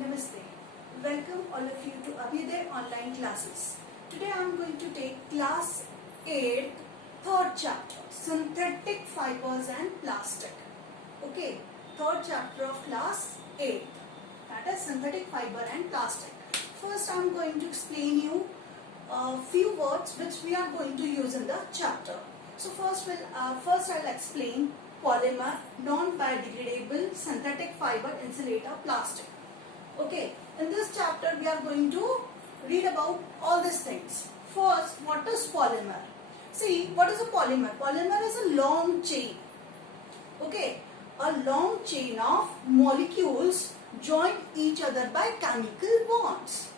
Namaste. Welcome all of you to Abhyuday online classes. Today I am going to take class 8, third chapter, synthetic fibers and plastic. Okay, third chapter of class 8, that is synthetic fiber and plastic. First I am going to explain you a few words which we are going to use in the chapter. So first I'll explain polymer, non-biodegradable, synthetic fiber, insulator, plastic. Okay, in this chapter we are going to read about all these things. First, what is polymer? See, what is a polymer? Polymer is a long chain. Okay, a long chain of molecules join each other by chemical bonds.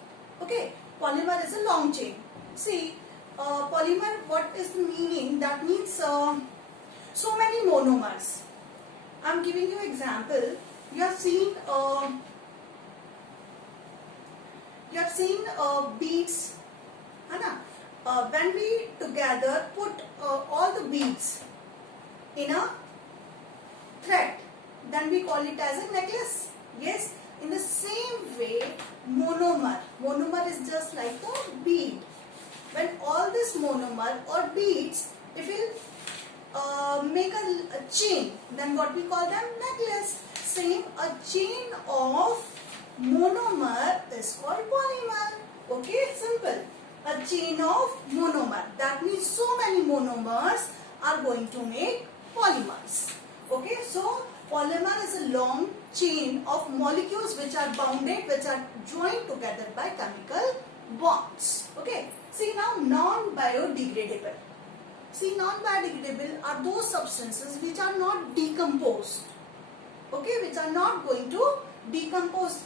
Okay, polymer is a long chain. See, polymer, what is the meaning? That means so many monomers. I am giving you example. You have seen beads, है ना? When we together put all the beads in a thread, then we call it as a necklace. Yes, in the same way, monomer is just like a bead. When all this monomer or beads, if we make a chain, then what we call them? Necklace. Same, a chain of monomer is called polymer. Okay, simple. A chain of monomer. That means so many monomers are going to make polymers. Okay, so polymer is a long chain of molecules which are bounded, which are joined together by chemical bonds. Okay, see now non-biodegradable. See, non-biodegradable are those substances which are not decomposed. Okay, which are not going to decompose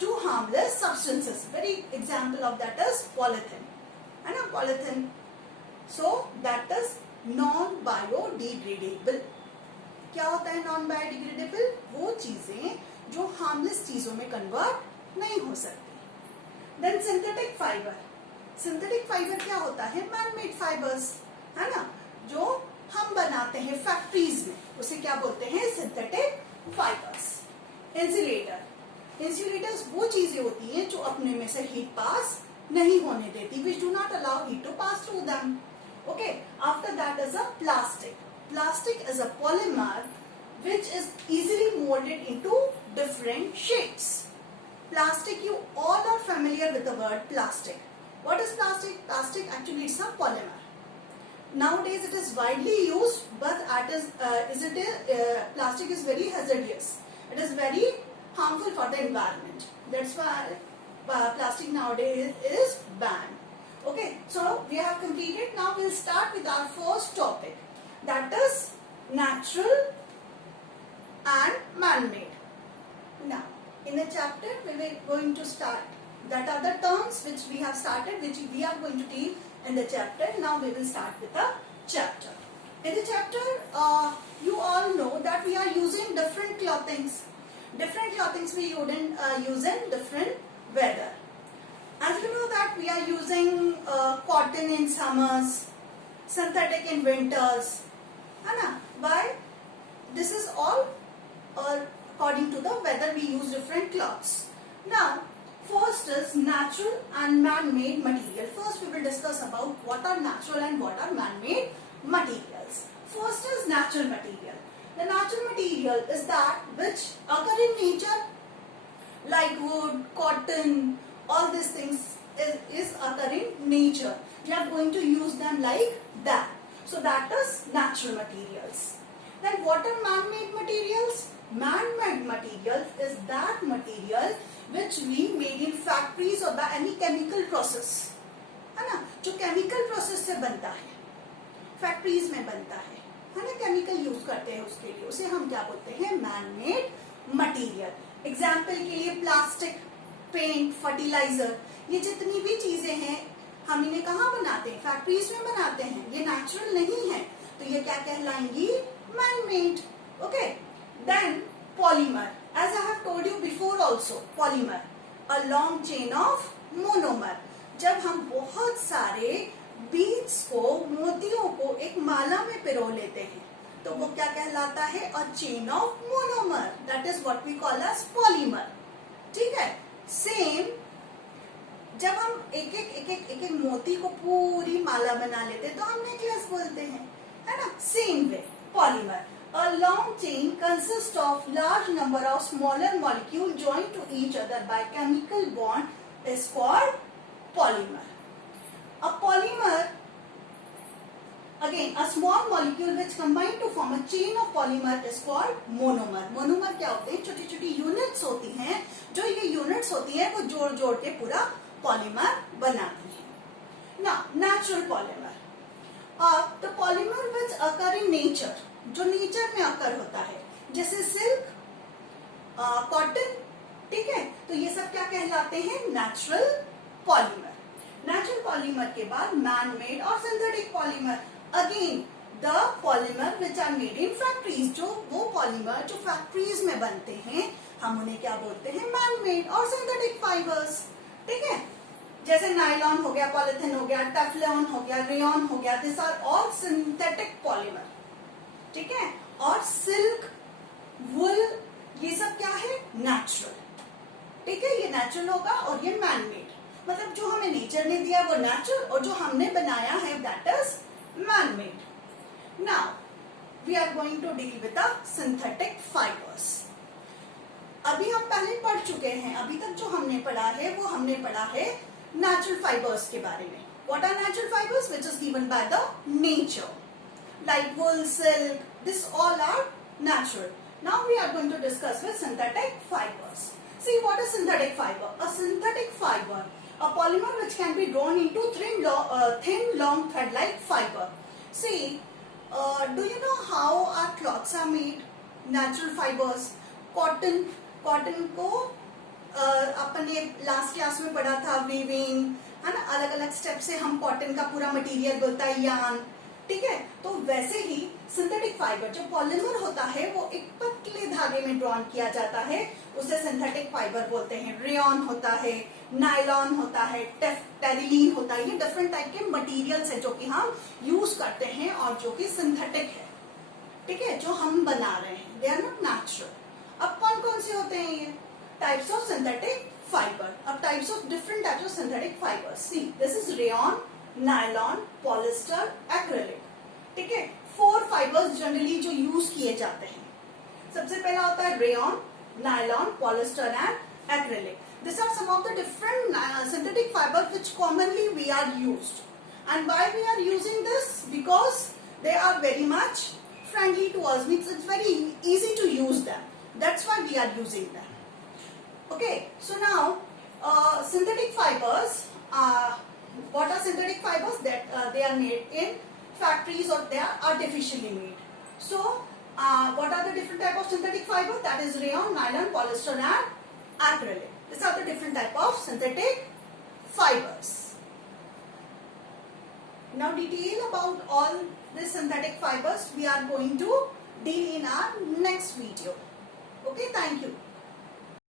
to harmless substances. Very example of that is polythene. And a polythene. So that is non-biodegradable. क्या होता है non-biodegradable? वो चीजें जो harmless चीजों में convert नहीं हो सकती. Then synthetic fiber. Synthetic fiber क्या होता है? Man-made fibers, है ना? जो हम बनाते हैं फैक्ट्रीज में, उसे क्या बोलते हैं? Synthetic fibres. इंसुलेटर्स वो चीजें होती हैं जो अपने में से हीट पास नहीं होने देती, which do not allow heat to pass through them. Okay, after that is a plastic. Plastic is a polymer which is easily molded into different shapes. Plastic, you all are familiar with the word plastic. What is plastic? Plastic actually is a polymer. Nowadays it is widely used, but plastic is very hazardous. It is very harmful for the environment. That's why plastic nowadays is banned. Okay, so we have completed. Now we'll start with our first topic. That is natural and man-made. Now, in the chapter we were going to start. That are the terms which we have started, which we are going to deal in the chapter. Now we will start with the chapter. In the chapter, you all know that we are using different clothings. Different clothings we use in different weather. As you know that we are using cotton in summers, synthetic in winters. Why? This is all according to the weather we use different cloths. Now, first is natural and man-made material. First we will discuss about what are natural and what are man-made materials. First is natural material. The natural material is that which occur in nature, like wood, cotton, all these things is occur in nature. We are going to use them like that. So that is natural materials. Then what are man-made materials? Man-made materials is that material which we made in factories or by any chemical process, है ना? जो chemical process से बनता है, factories में बनता है ना? chemical use करते हैं उसके लिए, उसे हम क्या बोलते हैं? Man-made material. Example के लिए plastic, paint, fertilizer, ये जितनी भी चीजें हैं हम इन्हें कहाँ बनाते हैं? फैक्ट्रीज में बनाते हैं. ये नेचुरल नहीं है, तो ये क्या कहलाएंगी? Man-made. Okay. Then polymer. As I have told you before also, polymer, a long chain of monomer. जब हम बहुत सारे बीड्स को, मोतियों को एक माला में पिरो लेते हैं, तो वो क्या कहलाता है? A chain of monomer. That is what we call as polymer. ठीक है, सेम जब हम एक एक मोती को पूरी माला बना लेते हैं तो हम नेकलेस बोलते हैं, है ना। Same way polymer, a long chain consists of large number of smaller molecules joined to each other by chemical bond is called polymer. A polymer, again a small molecule which combine to form a chain of polymer is called monomer. monomer क्या होते हैं? छोटी छोटी units होती हैं, जो ये units होती हैं वो जोड़ जोड़ के पूरा पॉलीमर बनाती है ना। Natural polymer, the polymer which occur in nature, जो नेचर में अकर होता है, जैसे सिल्क, कॉटन, ठीक है। तो ये सब क्या कहलाते हैं? Natural polymer. नेचुरल पॉलीमर के बाद मैन मेड और synthetic polymer. Again the polymer which are made in factories, जो वो पॉलीमर जो फैक्ट्रीज में बनते हैं हम उन्हें क्या बोलते हैं? मैन मेड और सिंथेटिक फाइबर्स, ठीक है। जैसे नायलॉन हो गया, पॉलिथीन हो गया, टेफ्लॉन हो गया, रेयॉन हो गया, this are all synthetic polymer, ठीक है। और सिल्क, वुल, ये सब क्या है? नेचुरल, ठीक है। ये नेचुरल होगा और ये मैन मेड, मतलब जो हमें नेचर ने दिया वो नेचुरल और जो हमने बनाया है that is man made. Now we are going to deal with the synthetic fibres. अभी हम पहले पढ़ चुके हैं, अभी तक जो हमने पढ़ा है वो हमने पढ़ा है नेचुरल फाइबर्स के बारे में। What are natural fibres? Which is given by the nature, like wool, silk, this all are natural. Now we are going to discuss with synthetic fibers. See, what is synthetic fiber? A synthetic fiber, a polymer which can be drawn into thin long thread-like fiber. See, do you know how our cloths are made? Natural fibers. Cotton को अपने last class में पढ़ा था, weaving, है ना। अलग अलग step से हम कॉटन का पूरा मटेरियल बनता है, यार्न, ठीक है। तो वैसे ही सिंथेटिक फाइबर जो पॉलीमर होता है वो एक पतले धागे में ड्रॉन किया जाता है, उसे सिंथेटिक फाइबर बोलते हैं। रेयॉन होता है, नायलॉन होता है, टेरिलीन होता है, ये डिफरेंट टाइप के मटेरियल्स है जो कि हम यूज करते हैं और जो कि सिंथेटिक है, ठीक है, जो हम बना रहे हैं, दे आर नॉट नेचुरल। अब कौन कौन से होते हैं ये टाइप्स ऑफ सिंथेटिक फाइबर? अब types of different types of synthetic fibre, see this is rayon, nylon, polyester, acrylic, ठीक है। 4 फाइबर्स जनरली जो यूज किए जाते हैं। सबसे पहला होता है rayon, nylon, polyester and acrylic. These are some of the different synthetic fibers which commonly we are used. And why we are using this? Because they are very much friendly to us. Means it's very easy to use them. That's why we are using them. Okay. So now synthetic fibers. What are synthetic fibers? That they are made in factories or they are artificially made. So what are the different type of synthetic fibers? That is rayon, nylon, polyester and acrylic. These are the different type of synthetic fibers. Now detail about all the synthetic fibers we are going to deal in our next video. Okay, thank you.